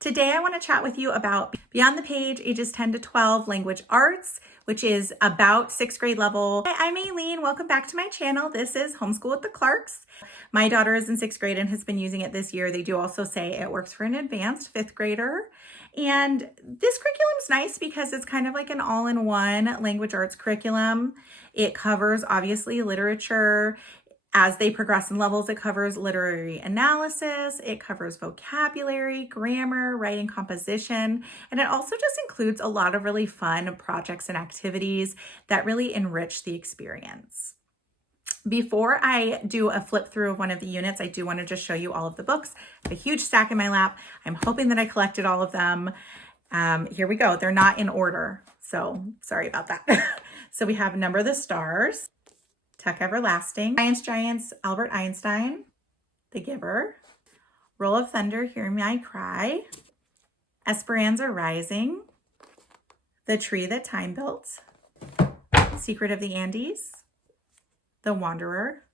Today I want to chat with you about Beyond the Page, ages 10 to 12, language arts, which is about 6th grade level. Hi, I'm Aileen. Welcome back to my channel. This is Homeschool with the Clarks. My daughter is in 6th grade and has been using it this year. They do also say it works for an advanced 5th grader. And this curriculum's nice because it's kind of like an all-in-one language arts curriculum. It covers obviously literature. As they progress in levels, it covers literary analysis, it covers vocabulary, grammar, writing composition, and it also just includes a lot of really fun projects and activities that really enrich the experience. Before I do a flip through of one of the units, I do want to just show you all of the books. I have a huge stack in my lap. I'm hoping that I collected all of them. Here we go. They're not in order, so sorry about that. So we have Number the Stars, Tuck Everlasting, Science Giants, Albert Einstein, The Giver, Roll of Thunder, Hear My Cry, Esperanza Rising, The Tree That Time Built, Secret of the Andes, The Wanderer,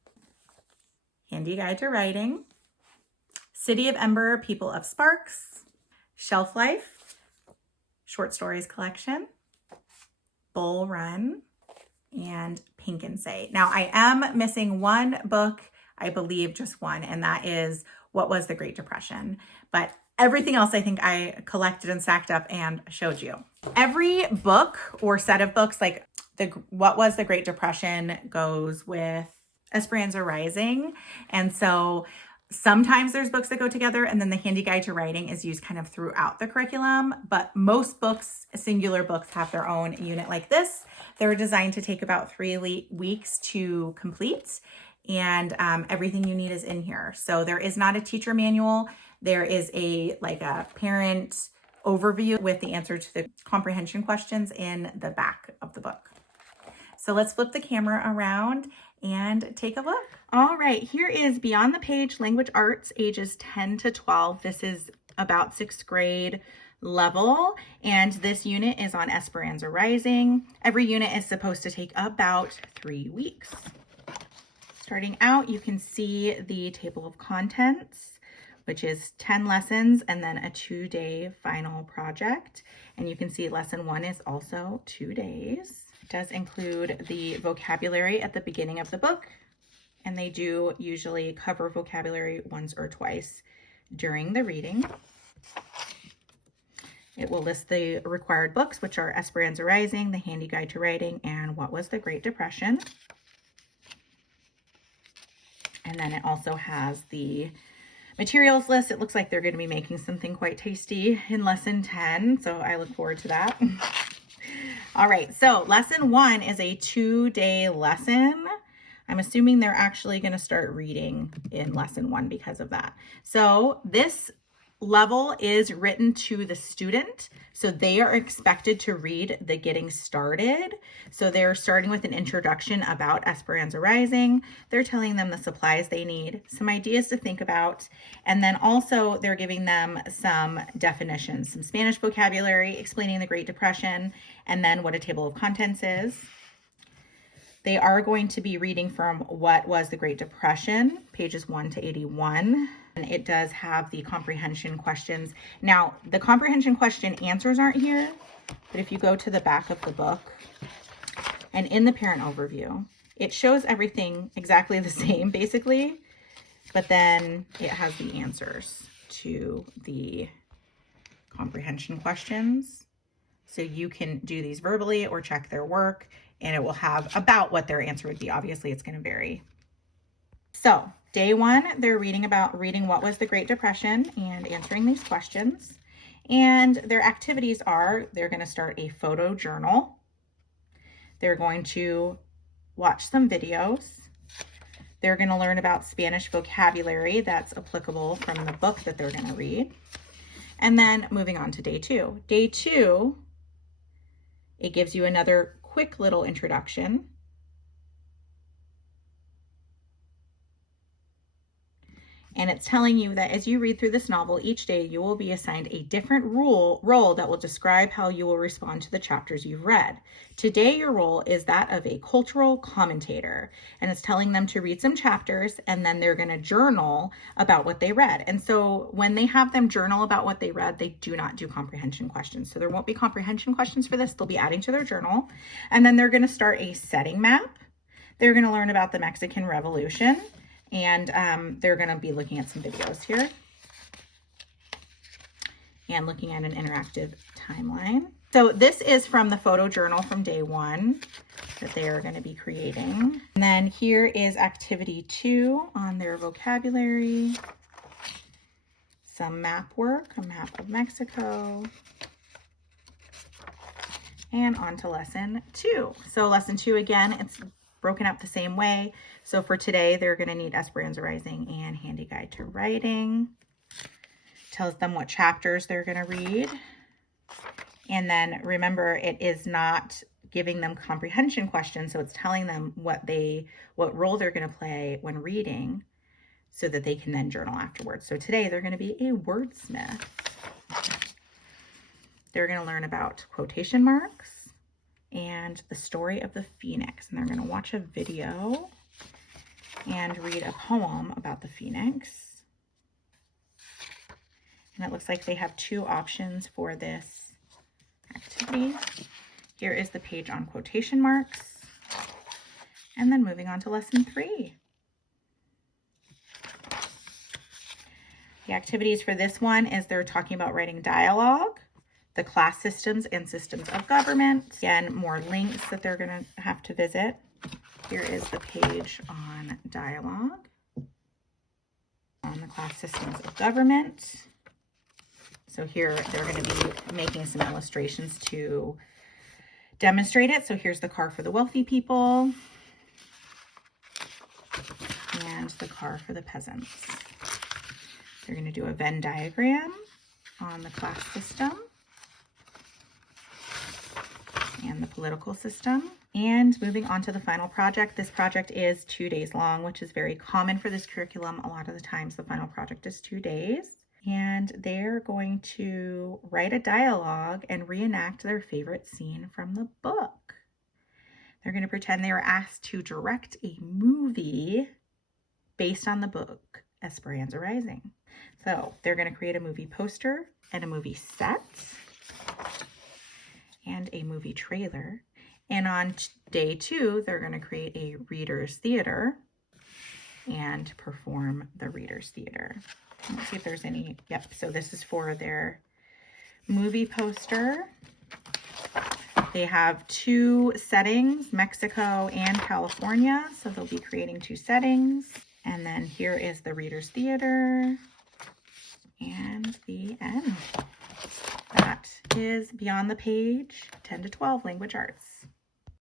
Handy Guide to Writing, City of Ember, People of Sparks, Shelf Life, Short Stories Collection, Bull Run, and Pink and Say. Now I am missing one book, I believe just one, and that is What Was the Great Depression. But everything else I think I collected and stacked up and showed you. Every book or set of books, like What Was the Great Depression, goes with Esperanza Rising. And so sometimes there's books that go together, and then the Handy Guide to Writing is used kind of throughout the curriculum. But most books, singular books, have their own unit like this. They're designed to take about 3 weeks to complete, and everything you need is in here. So there is not a teacher manual. There is a parent overview with the answer to the comprehension questions in the back of the book. So let's flip the camera around and take a look. All right, here is Beyond the Page, Language Arts, ages 10 to 12. This is about 6th grade level, and this unit is on Esperanza Rising. Every unit is supposed to take about 3 weeks. Starting out, you can see the table of contents, which is 10 lessons and then a 2-day final project. And you can see lesson 1 is also 2 days. It does include the vocabulary at the beginning of the book, and they do usually cover vocabulary once or twice during the reading. It will list the required books, which are Esperanza Rising, The Handy Guide to Writing, and What Was the Great Depression. And then it also has the materials list. It looks like they're going to be making something quite tasty in lesson 10, so I look forward to that. All right, so lesson 1 is a 2-day lesson. I'm assuming they're actually going to start reading in lesson 1 because of that. So this level is written to the student, so they are expected to read the Getting Started. So they're starting with an introduction about Esperanza Rising. They're telling them the supplies they need, some ideas to think about, and then also they're giving them some definitions, some Spanish vocabulary, explaining the Great Depression, and then what a table of contents is. They are going to be reading from What Was the Great Depression, pages 1 to 81. And it does have the comprehension questions. Now, the comprehension question answers aren't here, but if you go to the back of the book and in the parent overview, it shows everything exactly the same, basically, but then it has the answers to the comprehension questions. So you can do these verbally or check their work, and it will have about what their answer would be. Obviously, it's going to vary. So day 1, they're reading What Was the Great Depression and answering these questions. And their activities are, they're going to start a photo journal. They're going to watch some videos. They're going to learn about Spanish vocabulary that's applicable from the book that they're going to read. And then moving on to day 2. Day 2, it gives you another quick little introduction. And it's telling you that as you read through this novel each day, you will be assigned a different role that will describe how you will respond to the chapters you've read. Today, your role is that of a cultural commentator, and it's telling them to read some chapters, and then they're going to journal about what they read. And so when they have them journal about what they read, they do not do comprehension questions. So there won't be comprehension questions for this. They'll be adding to their journal, and then they're going to start a setting map. They're going to learn about the Mexican Revolution. And they're going to be looking at some videos here and looking at an interactive timeline. So this is from the photo journal from day 1 that they are going to be creating. And then here is activity 2 on their vocabulary, some map work, a map of Mexico, and on to lesson 2. So lesson 2, again, it's broken up the same way. So for today, they're going to need Esperanza Rising and Handy Guide to Writing. Tells them what chapters they're going to read. And then remember, it is not giving them comprehension questions. So it's telling them what role they're going to play when reading so that they can then journal afterwards. So today they're going to be a wordsmith. They're going to learn about quotation marks and the story of the phoenix. And they're going to watch a video and read a poem about the phoenix. And it looks like they have 2 options for this activity. Here is the page on quotation marks. And then moving on to lesson 3. The activities for this one is they're talking about writing dialogue, the class systems and systems of government. Again, more links that they're going to have to visit. Here is the page on dialogue, on the class systems of government. So here they're going to be making some illustrations to demonstrate it. So here's the car for the wealthy people and the car for the peasants. They're going to do a Venn diagram on the class system and the political system. And moving on to the final project. This project is 2 days long, which is very common for this curriculum. A lot of the times the final project is 2 days. And they're going to write a dialogue and reenact their favorite scene from the book. They're going to pretend they were asked to direct a movie based on the book Esperanza Rising. So they're going to create a movie poster and a movie set and a movie trailer. And on day 2, they're going to create a reader's theater and perform the reader's theater. Let's see if there's any. Yep, so this is for their movie poster. They have 2 settings, Mexico and California. So they'll be creating 2 settings. And then here is the reader's theater and the end. That is Beyond the Page 10 to 12 Language Arts.